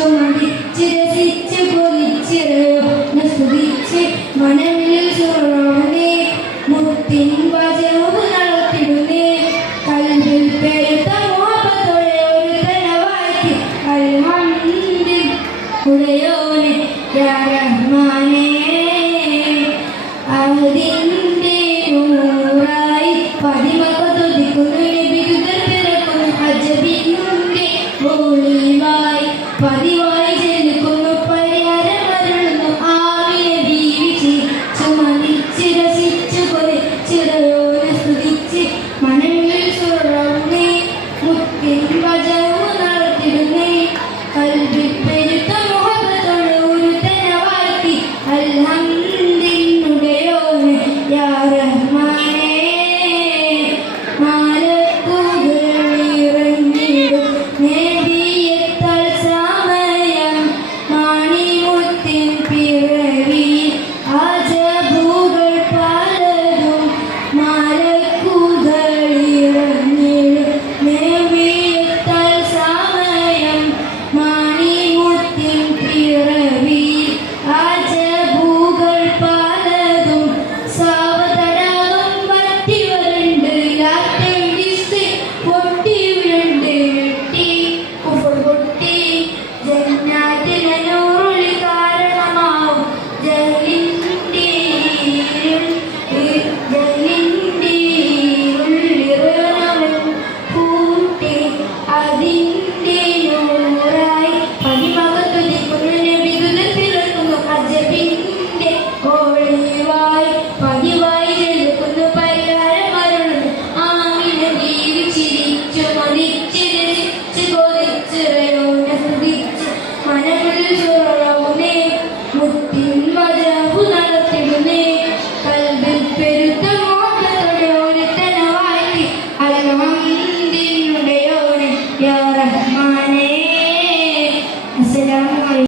ചുമടിച്ച് രസിച്ച് കൊതിച്ചിറയോനെ സ്തുതിച്ച് മനമിൽ സുറോനെ മുത്തിൻ വചനവും നടത്തിടുന്നേ കൽവിൽ പെരുത്ത മോഹത്തോടെ ഒരു തലവാക്കി അൽഹംദുലില്ലാഹ് ഉടയോനെ യാ റഹ്മാനേ അതിന്റെ നൂറായി പതിമക്കൊതുക്കുന്നു നബിതുകൾ പിറക്കുന്നു അജബിന്റെ ഒളിവായി പതിവായി ജനിക്കുന്നു പരിഹാരമരുളുന്നു ആമിനെ ജീവിച്ച് ചുമതിച്ച് രസിച്ച് കൊതിച്ചിറയോനെ സ്തുതിച്ച് മനമിൽ സുറവുന്നേ മുത്തിൻ വചനവും നടത്തിടുന്നേ കൽവിൽ പെരുത്ത മുഹബത്തോടെ ഒരു തനവാക്കി അൽഹംദുലില്ലാഹ് യാ റഹ്മാനേ മാലക്കുകളിറങ്ങിടും നബിയെത്താൽ സമയം മാണിമുത്തിൻ പിറവി അജബുകൾ പലതും മാലക്കുകളിറങ്ങിടും നബിയെത്താൽ സമയം മാണിമുത്തിൻ പിറവി അജബുകൾ പലതും സാവതടാകം വറ്റിവരുണ്ട് ലാത്തവിടിച്ച് പൊട്ടിവിടുണ്ട് വെട്ടി കുഫർ പൊട്ടി ജന്നാത്തിലെ നൂറുളി കാരണമാവും ജഹലിന്റെ ഉള്ളിറവൻ കൂട്ടി അതിന്റെ നൂറായി പതിമകത്തുതിക്കുന്നു നബിതുകൾ പിറക്കുന്നു അജബിന്റെ ഒളിവായി പതിവായി ജനിക്കുന്നു പരിഹാരമരുളുന്നു ആമിനെ ജീവിച്ചിരിച്ചു മതിച്ച് രസിച്ച് കൊതിച്ചിറയോനെ സ്തുതിച്ച് മനമിൽ സുറവുന്നേ മുത്തിൻ വചനവും നടത്തിടുന്നേ കൽവിൽ പെരുത്ത മോഹത്തോടെ ഒരു തനവാക്കി അൽഹംദുലില്ലാഹ് യാ